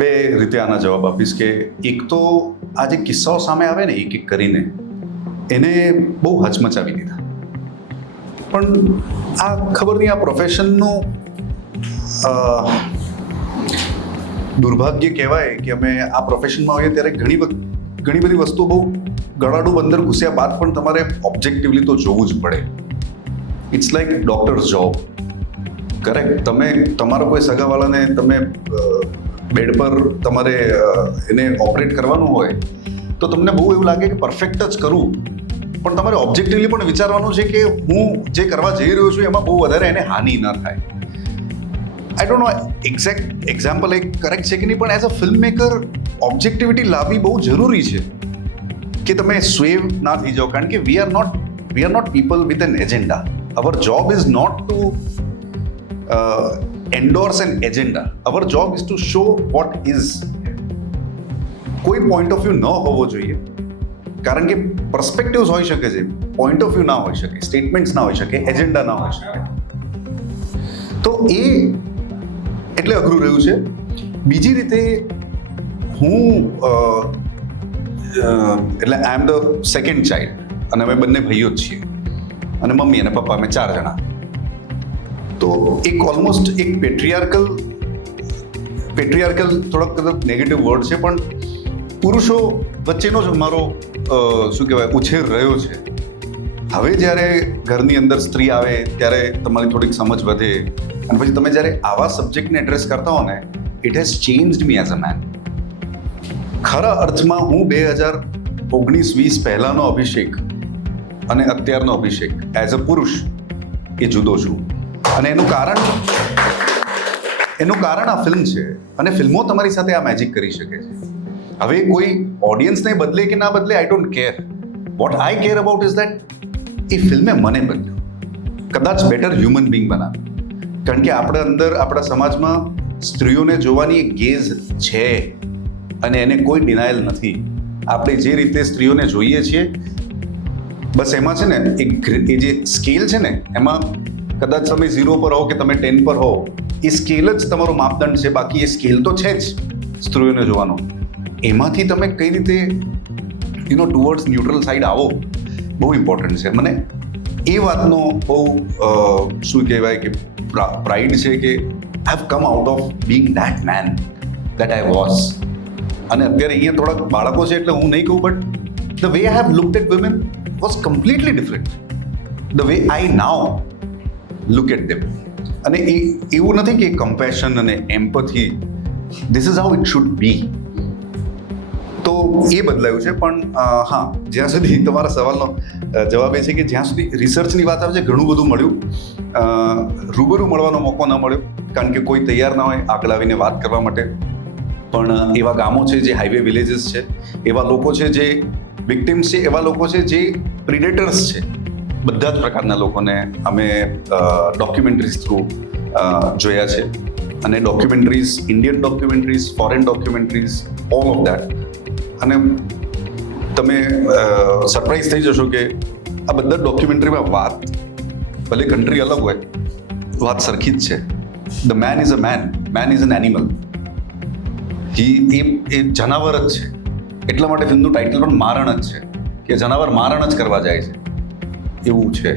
બે રીતે આના જવાબ આપીશ કે એક તો આ જે કિસ્સાઓ સામે આવે ને એક એક કરીને એને બહુ હચમચાવી દીધા. પણ આ ખબર નહીં આ પ્રોફેશનનું દુર્ભાગ્ય કહેવાય કે અમે આ પ્રોફેશનમાં હોઈએ ત્યારે ઘણી બધી વસ્તુઓ બહુ ગળાડું અંદર ઘૂસ્યા બાદ પણ તમારે ઓબ્જેક્ટિવલી તો જોવું જ પડે. It's like doctors job. Correct. તમે તમારો કોઈ સગાવાળાને તમે બેડ પર તમારે એને ઓપરેટ કરવાનું હોય તો તમને બહુ એવું લાગે કે પરફેક્ટ જ કરું, પણ તમારે ઓબ્જેક્ટિવલી પણ વિચારવાનું છે કે હું જે કરવા જઈ રહ્યો છું એમાં બહુ વધારે એને હાનિ ન થાય. I don't know exact example એક કરેક્ટ છે કે નહીં, પણ એઝ અ ફિલ્મ મેકર ઓબ્જેક્ટિવિટી લાવવી બહુ જરૂરી છે કે તમે સ્વેવ ના થઈ જાઓ. કારણ કે we are not people with an agenda. Our job is not to endorse an agenda. Our job is to show what is. કોઈ પોઈન્ટ ઓફ વ્યૂ ન હોવો જોઈએ, કારણ કે પર્સપેક્ટિવ્સ હોઈ શકે છે, પોઈન્ટ ઓફ વ્યૂ ના હોઈ શકે, સ્ટેટમેન્ટ્સ ના હોઈ શકે, એજન્ડા ના હોઈ શકે. તો એ એટલે અઘરું રહ્યું છે. બીજી રીતે હું એટલે આઈ એમ ધ સેકન્ડ ચાઇલ્ડ અને અમે બંને ભાઈઓ જ છીએ અને મમ્મી અને પપ્પા અમે 4 જણા. તો એક ઓલમોસ્ટ એક પેટ્રિયાર્કલ થોડોક કદાચ નેગેટિવ વર્ડ છે, પણ પુરુષો વચ્ચેનો જ મારો શું કહેવાય ઉછેર રહ્યો છે. હવે જ્યારે ઘરની અંદર સ્ત્રી આવે ત્યારે તમારી થોડીક સમજ વધે અને પછી તમે જ્યારે આવા સબ્જેક્ટને એડ્રેસ કરતા હો ને, it has changed me as a man. ખરા અર્થમાં હું 2019-20 પહેલાંનો અભિષેક અને અત્યારનો અભિષેક એઝ અ પુરુષ એ જુદો છું. અને એનું કારણ આ ફિલ્મ છે. અને ફિલ્મો તમારી સાથે આ મેજિક કરી શકે છે. હવે કોઈ ઓડિયન્સને બદલે કે ના બદલે, I don't care. What I care about is that એ ફિલ્મે મને બદલ્યો, કદાચ બેટર હ્યુમન બિંગ બનાવ્યું. કારણ કે આપણે અંદર આપણા સમાજમાં સ્ત્રીઓને જોવાની એક ગેઝ છે અને એને કોઈ ડિનાયલ નથી. આપણે જે રીતે સ્ત્રીઓને જોઈએ છીએ બસ એમાં છે ને એ જે સ્કેલ છે ને એમાં કદાચ તમે 0 પર હો કે તમે 10 પર હો, એ સ્કેલ જ તમારો માપદંડ છે. બાકી એ સ્કેલ તો છે જ સ્ત્રીઓને જોવાનો. એમાંથી તમે કઈ રીતે ટુવર્ડ્સ ન્યુટ્રલ સાઈડ આવો, બહુ ઇમ્પોર્ટન્ટ છે. મને એ વાતનો બહુ શું કહેવાય કે પ્રાઇડ છે કે I have come out of being that man that I was. અને અત્યારે અહીંયા થોડાક બાળકો છે એટલે હું નહીં કહું, but the way I have looked at women was completely different the way I now look at them. અને એ એવું નથી કે કમ્પેશન અને empathy, this is how it should be. તો એ બદલાયું છે. પણ હા, જ્યાં સુધી તમારા સવાલનો જવાબ એ છે કે જ્યાં સુધી રિસર્ચની વાત આવે છે, ઘણું બધું મળ્યું. રૂબરૂ મળવાનો મોકો ન મળ્યો કારણ કે કોઈ તૈયાર ના હોય આગળ આવીને વાત કરવા માટે. પણ એવા ગામો છે જે હાઈવે વિલેજીસ છે, એવા લોકો છે જે વિક્ટિમ્સ છે, એવા લોકો છે જે પ્રિડેટર્સ છે. બધા જ પ્રકારના લોકોને અમે ડોક્યુમેન્ટરીઝ થ્રુ જોયા છે. અને documentaries, Indian documentaries, foreign documentaries, all of that. અને તમે સરપ્રાઈઝ થઈ જશો કે આ બધા ડોક્યુમેન્ટરીમાં વાત ભલે કન્ટ્રી અલગ હોય, વાત સરખી જ છે. The man is a man, man is an animal. એ જનાવર જ છે. એટલા માટે ફિલ્મનું ટાઇટલ પણ મારણ જ છે, કે જનાવર મારણ જ કરવા જાય છે એવું છે.